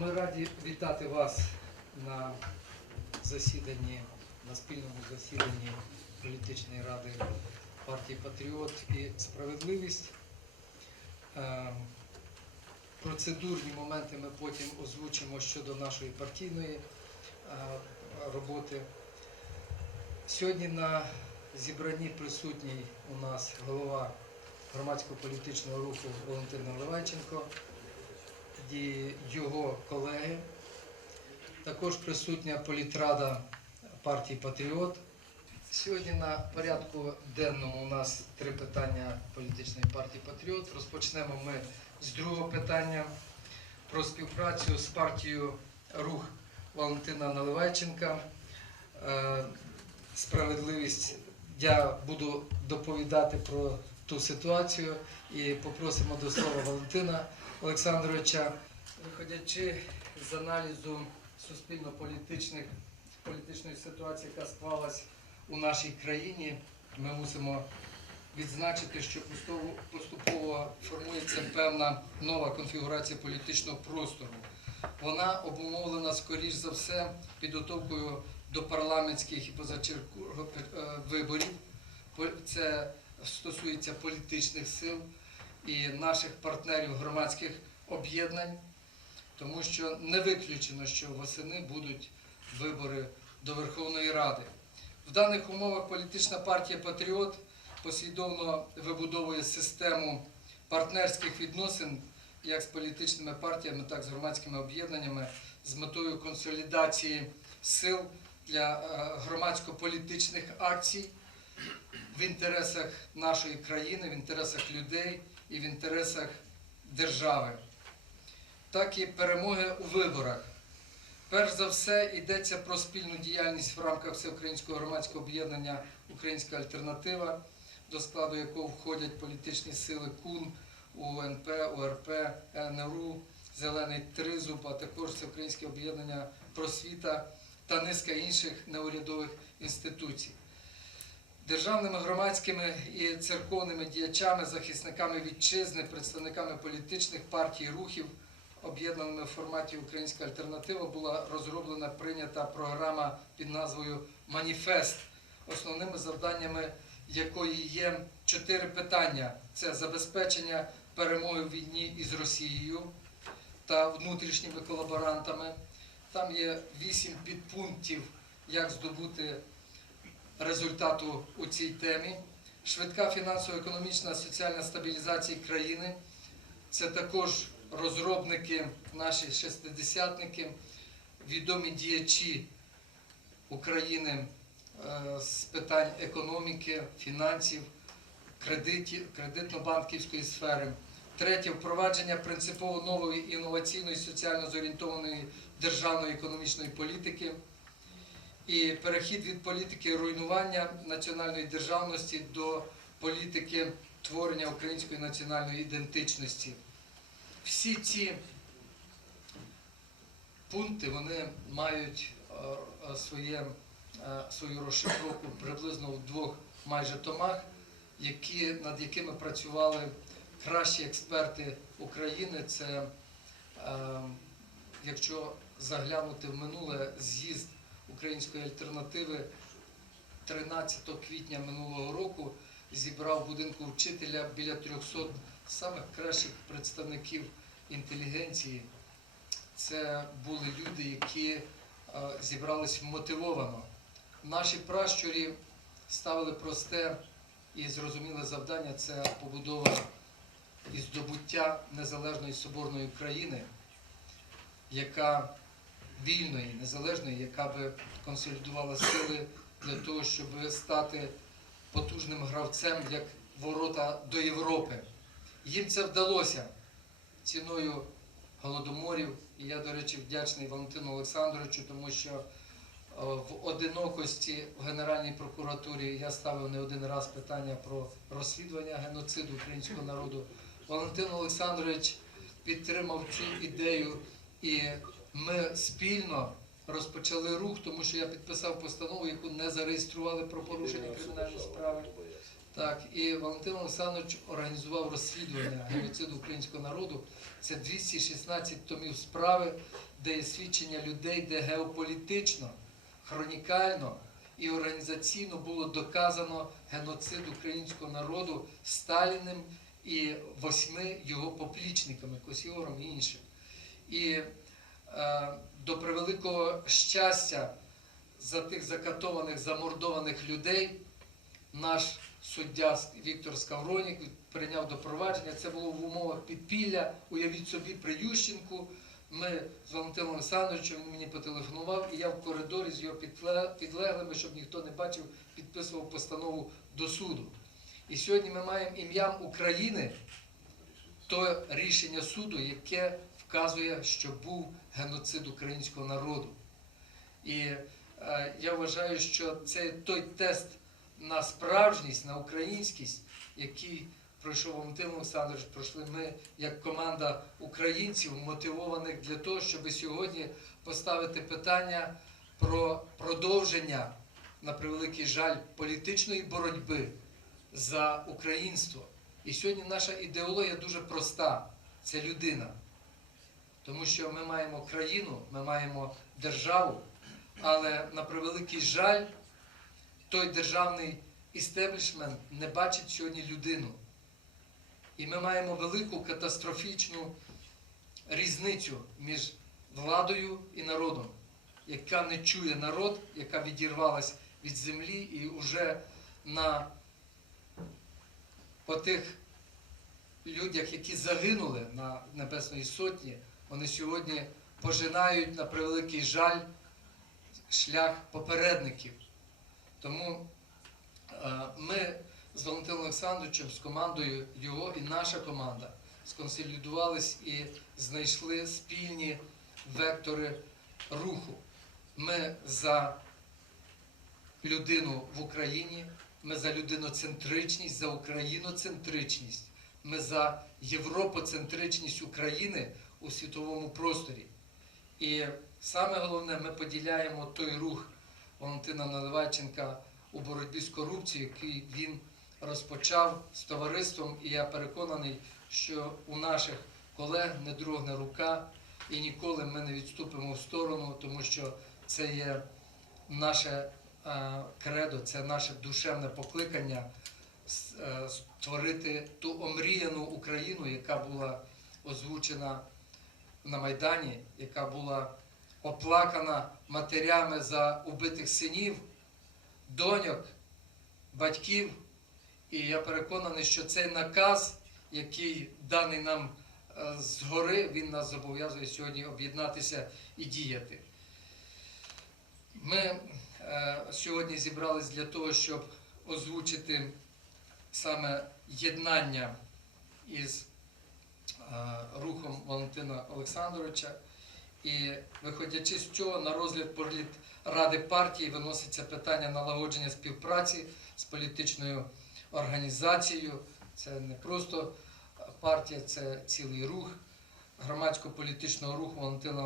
Ми раді вітати вас на засіданні, на спільному засіданні політичної ради партії Патріот і Справедливість. Е, Процедурні моменти ми потім озвучимо щодо нашої партійної е, роботи. Сьогодні на зібранні присутній у нас голова громадського політичного руху Валентин Наливайченко і його колеги. Також присутня політрада партії Патріот. Сьогодні на порядку денному у нас три питання політичної партії Патріот. Розпочнемо ми з другого питання про співпрацю з партією Рух Валентина Наливайченка. Е, Справедливість я буду доповідати про ту ситуацію і попросимо до слова Валентина Олександровича. Виходячи з аналізу суспільно-політичних політичної ситуації, яка склалась у нашій країні, ми мусимо відзначити, що поступово- формується певна нова конфігурація політичного простору. Вона обумовлена, скоріш за все, підготовкою до парламентських і позачергових е, виборів. Це стосується політичних сил і наших партнерів громадських об'єднань, тому що не виключено, що восени будуть вибори до Верховної Ради. В даних умовах політична партія Патріот послідовно вибудовує систему партнерських відносин як з політичними партіями, так і з громадськими об'єднаннями з метою консолідації сил для е, громадсько-політичних акцій в інтересах нашої країни, в інтересах людей і в інтересах держави, так і перемоги у виборах. Перш за все йдеться про спільну діяльність в рамках всеукраїнського громадського об'єднання Українська альтернатива, до складу якого входять політичні сили КУН, УНП, УРП, НРУ, Зелений Тризуб, а також Всеукраїнське об'єднання просвіта та низка інших неурядових інституцій. Державними громадськими і церковними діячами, захисниками вітчизни, представниками політичних партій, рухів, об'єднаними в форматі Українська альтернатива була розроблена прийнята програма під назвою Маніфест, основними завданнями якої є чотири питання: це забезпечення перемоги в війні із Росією та внутрішніми колаборантами. Там є вісім підпунктів, як здобути результату у цій темі. Швидка фінансово-економічна соціальна стабілізація країни. Це також розробники, наші шестидесятники, відомі діячі України е, з питань економіки, фінансів, кредитно-банківської сфери. Третє впровадження принципово нової інноваційної соціально зорієнтованої державної економічної політики і перехід від політики руйнування національної державності до політики творення української національної ідентичності. Всі ці пункти вони мають е, е, своє, е, свою розшифровку приблизно в двох майже томах, які, над якими працювали кращі експерти України. Це, якщо заглянути в минуле, з'їзд української альтернативи 13 квітня минулого року зібрав будинку вчителя біля 300 самих кращих представників інтелігенції. Це були люди, які е, зібрались мотивовано. Наші пращурі ставили просте і зрозуміле завдання це побудова і здобуття незалежної соборної країни, яка вільної, незалежної, яка би консолідувала сили для того, щоб стати потужним гравцем як ворота до Європи. Їм це вдалося ціною голодоморів. І я, до речі, вдячний Валентину Олександровичу, тому що е, в одинокості в Генеральній прокуратурі я ставив не один раз питання про розслідування геноциду українського народу. Валентин Олександрович підтримав цю ідею, і ми спільно розпочали рух, тому що я підписав постанову, яку не зареєстрували про порушення кримінальної справи. Так, і Валентин Олександрович організував розслідування геноциду українського народу. Це 216 томів справи, де є свідчення людей, де геополітично, хронікально і організаційно було доказано геноцид українського народу Сталіним і восьми його поплічниками, Косіором і іншим. І е, до превеликого щастя за тих закатованих, замордованих людей наш суддя Віктор Скавронік прийняв до провадження. Це було в умовах підпілля. Уявіть собі, при Ющенку. Ми з Валентином Олександровичем мені потелефонував, і я в коридорі з його підлеглими, щоб ніхто не бачив, підписував постанову до суду. І сьогодні ми маємо ім'ям України то рішення суду, яке вказує, що був геноцид українського народу. І е, я вважаю, що це той тест на справжність, на українськість, який пройшов Валентин Олександрович, пройшли ми як команда українців, мотивованих для того, щоб сьогодні поставити питання про продовження, на превеликий жаль, політичної боротьби за українство. І сьогодні наша ідеологія дуже проста це людина. Тому що ми маємо країну, ми маємо державу, але на превеликий жаль, той державний істеблішмент не бачить сьогодні людину. І ми маємо велику катастрофічну різницю між владою і народом, яка не чує народ, яка відірвалась від землі і вже на по тих людях, які загинули на Небесної Сотні, вони сьогодні пожинають на превеликий жаль шлях попередників. Тому е, ми з Валентином Олександровичем, з командою його і наша команда сконсолідувались і знайшли спільні вектори руху. Ми за людину в Україні, ми за людиноцентричність, за україноцентричність, ми за європоцентричність України у світовому просторі. І саме головне, ми поділяємо той рух Валентина Наливайченка у боротьбі з корупцією, який він розпочав з товариством, і я переконаний, що у наших колег не дрогне рука, і ніколи ми не відступимо в сторону, тому що це є наше е, кредо, це наше душевне покликання е, створити ту омріяну Україну, яка була озвучена на Майдані, яка була оплакана матерями за убитих синів, доньок, батьків. І я переконаний, що цей наказ, який даний нам е, згори, він нас зобов'язує сьогодні об'єднатися і діяти. Ми е, сьогодні зібрались для того, щоб озвучити саме єднання із е, рухом Валентина Олександровича. І виходячи з цього, на розгляд політ Ради партії виноситься питання налагодження співпраці з політичною організацією. Це не просто партія, це цілий рух громадсько-політичного руху Валентина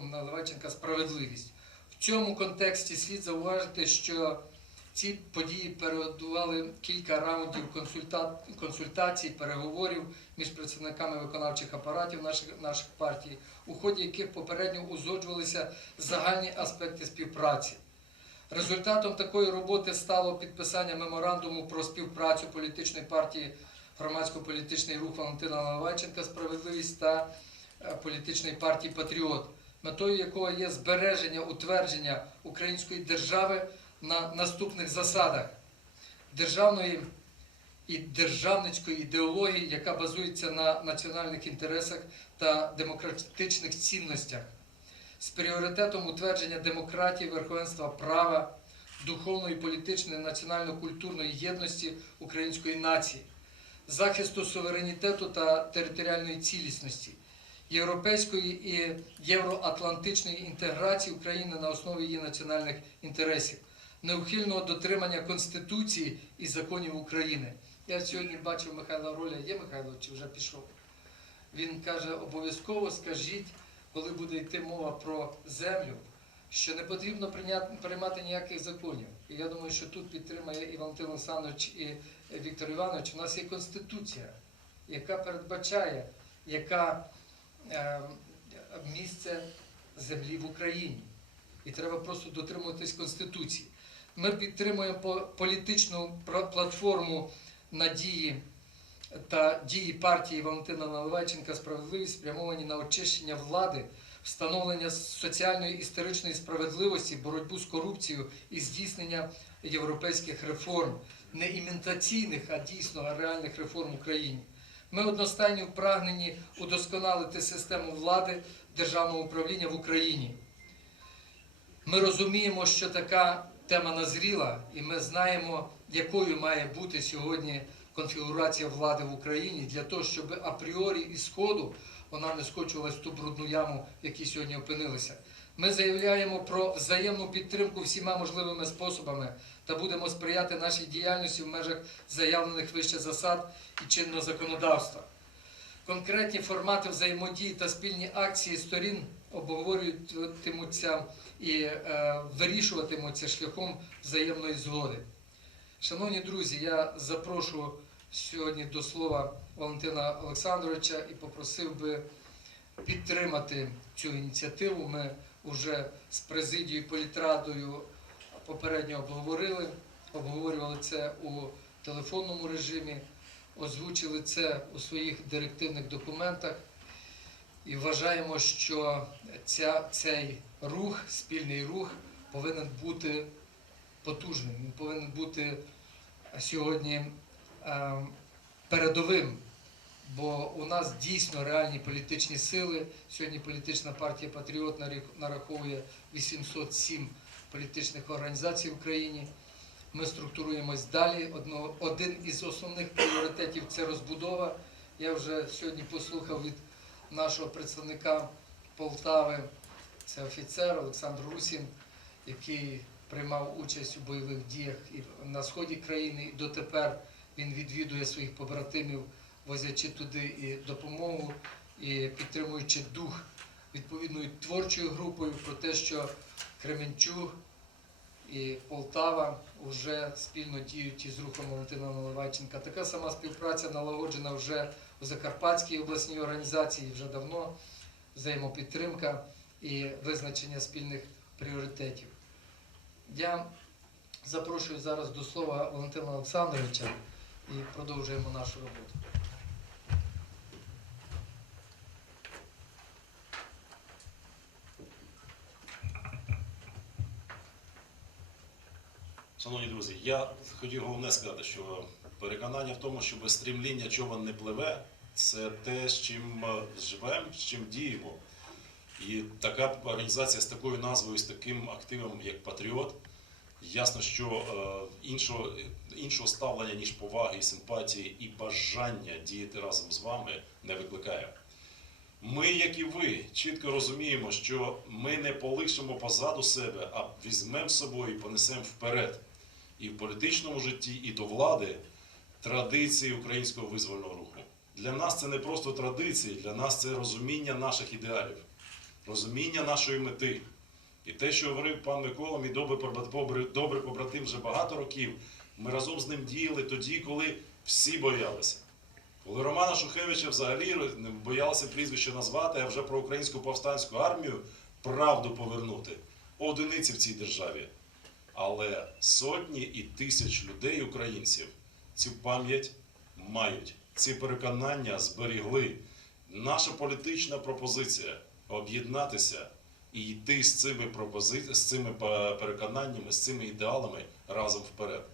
Наливайченка, Справедливість. В цьому контексті слід зауважити, що ці події передували кілька раундів консульта- консультацій, переговорів між представниками виконавчих апаратів наших, наших партій, у ході яких попередньо узгоджувалися загальні аспекти співпраці. Результатом такої роботи стало підписання меморандуму про співпрацю політичної партії громадсько-політичний рух Валентина Наливайченка Справедливість та е, політичної партії Патріот, метою якого є збереження утвердження української держави на наступних засадах державної і державницької ідеології, яка базується на національних інтересах та демократичних цінностях, з пріоритетом утвердження демократії, верховенства права, духовної, політичної, національно-культурної єдності української нації, захисту суверенітету та територіальної цілісності, європейської і євроатлантичної інтеграції України на основі її національних інтересів, неухильного дотримання Конституції і законів України. Я сьогодні бачив Михайла Роля, є Михайло чи вже пішов? Він каже, обов'язково скажіть, коли буде йти мова про землю, що не потрібно приймати ніяких законів. І я думаю, що тут підтримає і Валентин Олександрович, і Віктор Іванович. У нас є Конституція, яка передбачає, яка е, місце землі в Україні. І треба просто дотримуватись Конституції. Ми підтримуємо політичну платформу надії та дії партії Валентина Наливайченка справедливість спрямовані на очищення влади, встановлення соціальної історичної справедливості, боротьбу з корупцією і здійснення європейських реформ, не імітаційних, а дійсно реальних реформ в Україні. Ми одностайно прагнені удосконалити систему влади державного управління в Україні. Ми розуміємо, що така тема назріла, і ми знаємо, якою має бути сьогодні конфігурація влади в Україні для того, щоб апріорі із сходу вона не скочилась в ту брудну яму, в якій сьогодні опинилися. Ми заявляємо про взаємну підтримку всіма можливими способами та будемо сприяти нашій діяльності в межах заявлених вище засад і чинного законодавства. Конкретні формати взаємодії та спільні акції сторін обговорюватимуться і е, вирішуватимуться шляхом взаємної згоди. Шановні друзі, я запрошую сьогодні до слова Валентина Олександровича і попросив би підтримати цю ініціативу. Ми вже з президією політрадою попередньо обговорили, обговорювали це у телефонному режимі, озвучили це у своїх директивних документах і вважаємо, що ця, цей рух, спільний рух, повинен бути потужним. Він повинен бути сьогодні е, передовим. Бо у нас дійсно реальні політичні сили. Сьогодні політична партія Патріот нараховує 807 політичних організацій в Україні. Ми структуруємось далі. Одно, один із основних пріоритетів це розбудова. Я вже сьогодні послухав від нашого представника Полтави, це офіцер Олександр Русін, який приймав участь у бойових діях і на сході країни. І дотепер він відвідує своїх побратимів, возячи туди і допомогу, і підтримуючи дух відповідною творчою групою про те, що Кременчуг і Полтава вже спільно діють із рухом Валентина Наливайченка. Така сама співпраця налагоджена вже у Закарпатській обласній організації вже давно взаємопідтримка і визначення спільних пріоритетів. Я запрошую зараз до слова Валентина Олександровича і продовжуємо нашу роботу. Шановні друзі, я хотів головне сказати, що переконання в тому, що без стрімління човен не пливе, це те, з чим е, живемо, з чим діємо. І така організація з такою назвою, з таким активом, як Патріот, ясно, що е, іншого, іншого ставлення, ніж поваги, симпатії і бажання діяти разом з вами не викликає. Ми, як і ви, чітко розуміємо, що ми не полишимо позаду себе, а візьмемо з собою і понесемо вперед і в політичному житті, і до влади традиції українського визвольного руху. Для нас це не просто традиції, для нас це розуміння наших ідеалів, розуміння нашої мети. І те, що говорив пан Микола, мій добрий, побратим вже багато років, ми разом з ним діяли тоді, коли всі боялися. Коли Романа Шухевича взагалі боялися прізвище назвати, а вже про українську повстанську армію правду повернути. Одиниці в цій державі. Але сотні і тисяч людей, українців, цю пам'ять мають, ці переконання зберігли. Наша політична пропозиція об'єднатися і йти з цими пропози... з цими переконаннями, з цими ідеалами разом вперед.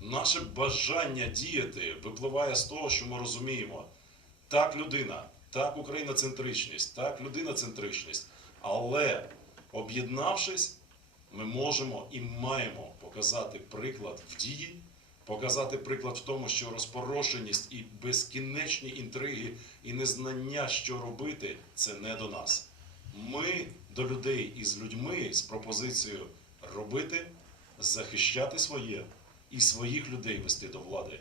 Наше бажання діяти випливає з того, що ми розуміємо, так людина, так україноцентричність, так людиноцентричність, але об'єднавшись, ми можемо і маємо показати приклад в дії, показати приклад в тому, що розпорошеність і безкінечні інтриги і незнання, що робити, це не до нас. Ми до людей і з людьми з пропозицією робити, захищати своє і своїх людей вести до влади,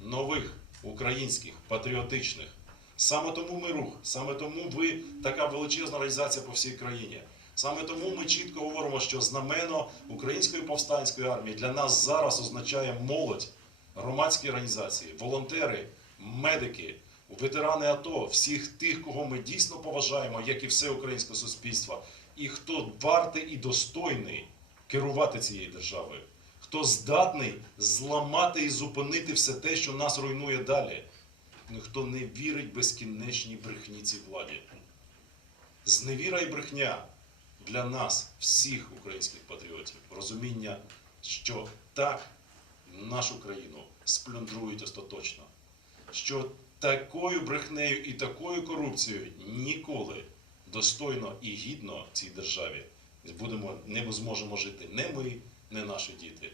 нових, українських, патріотичних. Саме тому ми рух, саме тому ви така величезна організація по всій країні. Саме тому ми чітко говоримо, що знамено Української повстанської армії для нас зараз означає молодь, громадські організації, волонтери, медики, ветерани АТО, всіх тих, кого ми дійсно поважаємо, як і все українське суспільство, і хто вартий і достойний керувати цією державою, хто здатний зламати і зупинити все те, що нас руйнує далі, хто не вірить безкінечній брехні цій владі. Зневіра і брехня для нас, всіх українських патріотів, розуміння, що так нашу країну сплюндрують остаточно, що такою брехнею і такою корупцією ніколи достойно і гідно цій державі будемо, не зможемо жити не ми, не наші діти.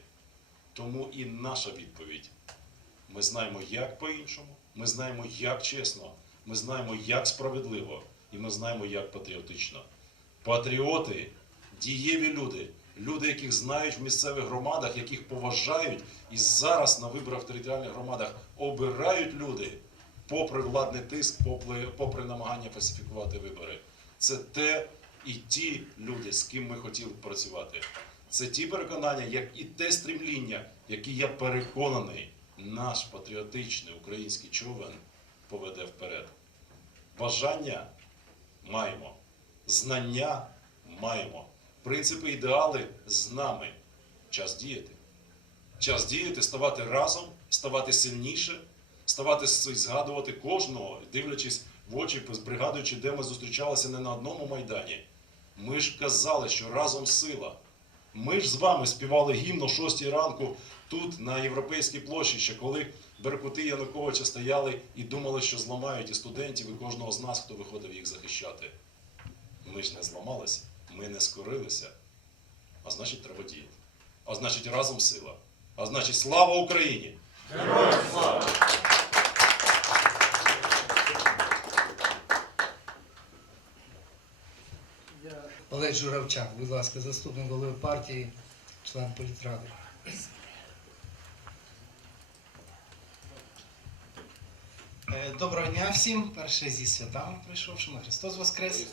Тому і наша відповідь. Ми знаємо, як по-іншому, ми знаємо, як чесно, ми знаємо, як справедливо, і ми знаємо, як патріотично. Патріоти, дієві люди, люди, яких знають в місцевих громадах, яких поважають і зараз на виборах в територіальних громадах обирають люди, попри владний тиск, попри, попри намагання фальсифікувати вибори. Це те і ті люди, з ким ми хотіли працювати. Це ті переконання, як і те стрімління, які я переконаний, наш патріотичний український човен поведе вперед. Бажання маємо, знання маємо, принципи, ідеали з нами. Час діяти. Час діяти, ставати разом, ставати сильніше, ставати згадувати кожного, дивлячись в очі, пригадуючи, де ми зустрічалися не на одному майдані. Ми ж казали, що разом сила. Ми ж з вами співали гімн о 6 ранку тут, на Європейській площі, ще коли беркути Януковича стояли і думали, що зламають і студентів, і кожного з нас, хто виходив їх захищати. Не зламалися, ми не скорилися. А значить, треба діяти. А значить, разом сила. А значить, слава Україні! Олег Журавчак, будь ласка, заступник голови партії, член політради. Доброго дня всім. Перше зі святами прийшовшими. Христос Воскрес.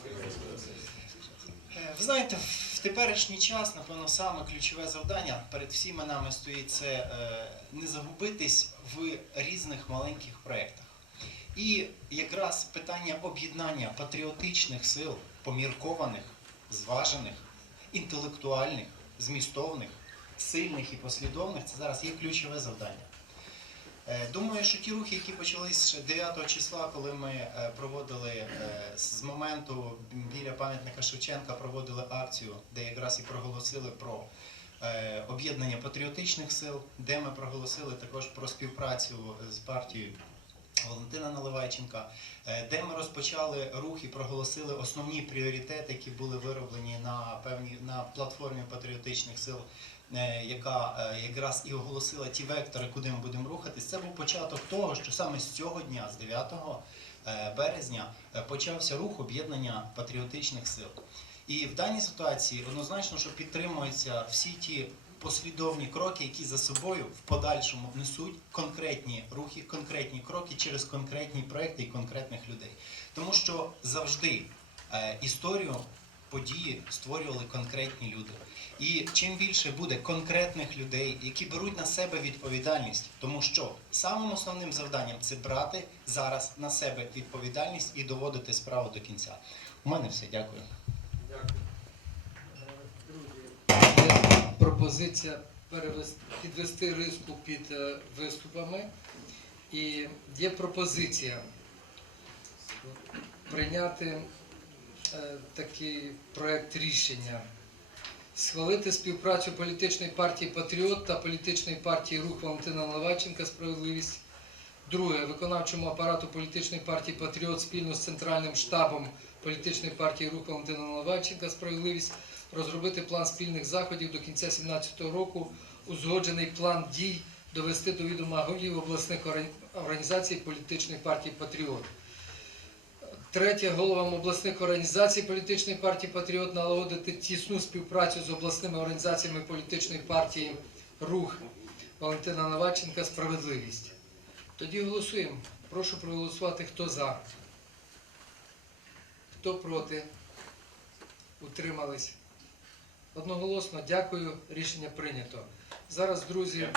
Е, Ви знаєте, в теперішній час, напевно, саме ключове завдання перед всіма нами стоїть це е, не загубитись в різних маленьких проєктах. І якраз питання об'єднання патріотичних сил, поміркованих, зважених, інтелектуальних, змістовних, сильних і послідовних це зараз є ключове завдання. Е, Думаю, що ті рухи, які почались ще 9 числа, коли ми е, проводили е, з моменту біля пам'ятника Шевченка, проводили акцію, де якраз і проголосили про об'єднання патріотичних сил, де ми проголосили також про співпрацю з партією Валентина Наливайченка, е, де ми розпочали рух і проголосили основні пріоритети, які були вироблені на певній на платформі патріотичних сил е, яка е, якраз і оголосила ті вектори, куди ми будемо рухатись, це був початок того, що саме з цього дня, з 9 е, березня, почався рух об'єднання патріотичних сил. І в даній ситуації однозначно, що підтримуються всі ті послідовні кроки, які за собою в подальшому несуть конкретні рухи, конкретні кроки через конкретні проекти і конкретних людей. Тому що завжди е, історію події створювали конкретні люди. І чим більше буде конкретних людей, які беруть на себе відповідальність, тому що самим основним завданням це брати зараз на себе відповідальність і доводити справу до кінця. У мене все, дякую. Є пропозиція перевести, підвести риску під е, виступами. І є пропозиція прийняти е, такий проект рішення. Схвалити співпрацю політичної партії Патріот та політичної партії Рух Валентина Наливайченка Справедливість. Друге, виконавчому апарату політичної партії Патріот спільно з центральним штабом політичної партії Рух Валентина Наливайченка Справедливість розробити план спільних заходів до кінця 2017 року, узгоджений план дій довести до відома голів обласних організацій політичної партії Патріот. Третє, головам обласних організацій політичної партії Патріот налагодити тісну співпрацю з обласними організаціями політичної партії Рух Валентина Наваченка Справедливість. Тоді голосуємо. Прошу проголосувати, хто за, хто проти. Утримались? Одноголосно дякую. Рішення прийнято. Зараз, друзі,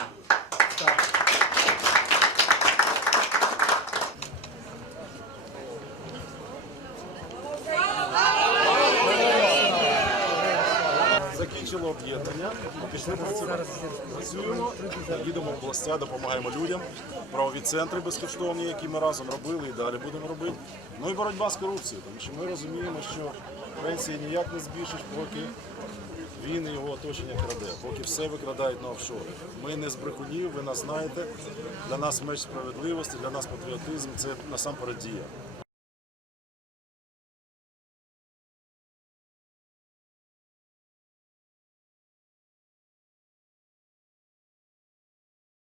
так. Закінчило об'єднання, пішли. Працюємо, їдемо в областя, допомагаємо людям. Правові центри безкоштовні, які ми разом робили і далі будемо робити. Ну і боротьба з корупцією, тому що ми розуміємо, що пенсії ніяк не збільшиш, поки він і його оточення краде, поки все викрадають на офшори. Ми не з брехунів, ви нас знаєте. Для нас меч справедливості, для нас патріотизм це насамперед дія.